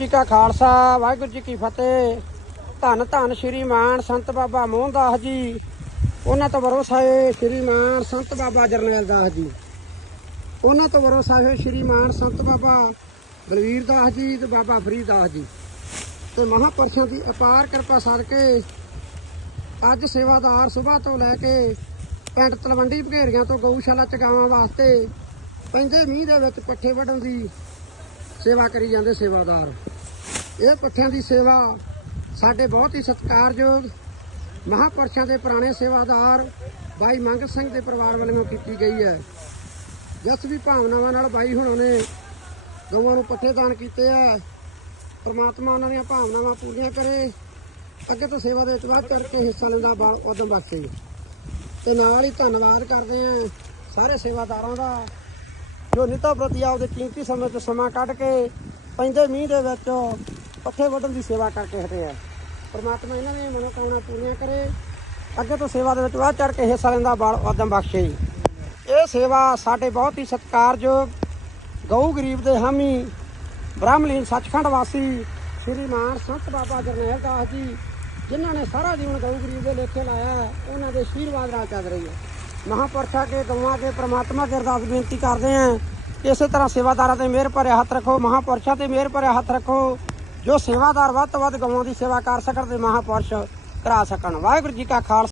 ਜੀ ਕਾ ਖਾਲਸਾ, ਵਾਹਿਗੁਰੂ ਜੀ ਕੀ ਫਤਿਹ। ਧੰਨ ਧੰਨ ਸ਼੍ਰੀ ਮਾਨ ਸੰਤ ਬਾਬਾ ਮੋਹਨਦਾਸ ਜੀ। ਉਹਨਾਂ ਤੋਂ ਭਰੋਸਾ ਹੈ ਸ਼੍ਰੀ ਮਾਨ ਸੰਤ ਬਾਬਾ ਜਰਨੈਲ ਦਾਸ ਜੀ। ਉਹਨਾਂ ਤੋਂ ਭਰੋਸਾ ਹੈ ਸ਼੍ਰੀ ਮਾਨ ਸੰਤ ਬਾਬਾ ਬਲਵੀਰ ਦਾਸ ਜੀ ਤੇ ਬਾਬਾ ਫਰੀਦ ਦਾਸ ਜੀ। ਤੇ ਮਹਾਪੁਰਸ਼ਾਂ ਦੀ ਅਪਾਰ ਕਿਰਪਾ ਸਦਕੇ ਅੱਜ ਸੇਵਾਦਾਰ ਸਵੇਰ ਤੋਂ ਲੈ ਕੇ ਪਿੰਡ ਤਲਵੰਡੀ ਭਗੇਰੀਆਂ ਤੋਂ ਗਊਸ਼ਾਲਾ ਚਗਾਵਾਂ ਵਾਸਤੇ ਪੈਂਦੇ ਮੀਂਹ ਦੇ ਵਿੱਚ ਪੱਠੇ ਵੱਢਣ ਦੀ ਸੇਵਾ ਕਰੀ ਜਾਂਦੇ ਸੇਵਾਦਾਰ। ਇਹ ਪੱਠਿਆਂ ਦੀ ਸੇਵਾ ਸਾਡੇ ਬਹੁਤ ਹੀ ਸਤਿਕਾਰਯੋਗ ਮਹਾਪੁਰਸ਼ਾਂ ਦੇ ਪੁਰਾਣੇ ਸੇਵਾਦਾਰ ਬਾਈ ਮੰਗ ਸਿੰਘ ਦੇ ਪਰਿਵਾਰ ਵੱਲੋਂ ਕੀਤੀ ਗਈ ਹੈ। ਜਿਸ ਵੀ ਭਾਵਨਾਵਾਂ ਨਾਲ ਬਾਈ ਹੁਣਾਂ ਨੇ ਗਊਆਂ ਨੂੰ ਪੱਠੇ ਦਾਨ ਕੀਤੇ ਆ, ਪ੍ਰਮਾਤਮਾ ਉਹਨਾਂ ਦੀਆਂ ਭਾਵਨਾਵਾਂ ਪੂਰੀਆਂ ਕਰੇ, ਅੱਗੇ ਤੋਂ ਸੇਵਾ ਦੇ ਵਿੱਚ ਵੱਧ ਚੜ ਕੇ ਹਿੱਸਾ ਲੈਂਦਾ ਬਲ ਉਦਮ ਬਖਸ਼ੇ। ਤੇ ਨਾਲ ਹੀ ਧੰਨਵਾਦ ਕਰਦੇ ਆ ਸਾਰੇ ਸੇਵਾਦਾਰਾਂ ਦਾ, ਜੋ ਨਿਤਾ ਪ੍ਰਤੀ ਆਪਦੇ ਕੀਮਤੀ ਸਮੇਂ ਤੋਂ ਸਮਾਂ ਕੱਢ ਕੇ ਪੈਂਦੇ ਮੀਂਹ ਦੇ ਵਿੱਚ ਪੱਠੇ ਵੱਢਣ ਦੀ ਸੇਵਾ ਕਰਕੇ ਹਟੇ ਆ। ਪਰਮਾਤਮਾ ਇਹਨਾਂ ਦੀਆਂ ਮਨੋਕਾਮਨਾ ਪੂਰੀਆਂ ਕਰੇ। ਅੱਗੇ ਤੋਂ ਸੇਵਾ ਦੇ ਵਿੱਚ ਵੱਧ ਚੜ ਕੇ ਹਿੱਸਾ ਲੈਂਦਾ ਬਲ ਆਦਮ ਬਖਸ਼ੇ ਇਹ ਸੇਵਾ ਸਾਡੇ ਬਹੁਤ ਹੀ ਸਤਿਕਾਰਯੋਗ ਗਊ ਗਰੀਬ ਦੇ ਹਾਮੀ ਬ੍ਰਾਹਮਲੀਨ ਸੱਚਖੰਡ ਵਾਸੀ ਸ਼੍ਰੀ ਮਾਨ ਸੰਤ ਬਾਬਾ ਜਰਨੈਲ ਦਾਸ ਜੀ ਜਿਨ੍ਹਾਂ ਨੇ ਸਾਰਾ ਜੀਵਨ ਗਊ ਗਰੀਬ ਦੇ ਲੇਖੇ ਲਾਇਆ ਹੈ, ਉਹਨਾਂ ਦੇ ਆਸ਼ੀਰਵਾਦ ਨਾਲ ਚੱਲ ਰਹੀ ਹੈ। ਮਹਾਂਪੁਰਸ਼ਾਂ ਕੇ ਗਊਆਂ ਕੇ ਪ੍ਰਮਾਤਮਾ ਕੇ ਅਰਦਾਸ ਬੇਨਤੀ ਕਰਦੇ ਹਾਂ ਇਸੇ ਤਰ੍ਹਾਂ ਸੇਵਾਦਾਰਾਂ ਤੇ ਮਿਹਰ ਭਰਿਆ ਹੱਥ ਰੱਖੋ ਮਹਾਂਪੁਰਸ਼ਾਂ ਤੇ ਮਿਹਰ ਭਰਿਆ ਹੱਥ ਰੱਖੋ। ਜੋ ਸੇਵਾਦਾਰ ਵੱਧ ਤੋਂ ਵੱਧ ਗਊਆਂ ਦੀ ਸੇਵਾ ਕਰ ਸਕਣ ਤੇ ਮਹਾਂਪੁਰਸ਼ ਕਰਾ ਸਕਣ। ਵਾਹਿਗੁਰੂ ਜੀ ਕਾ ਖਾਲਸਾ।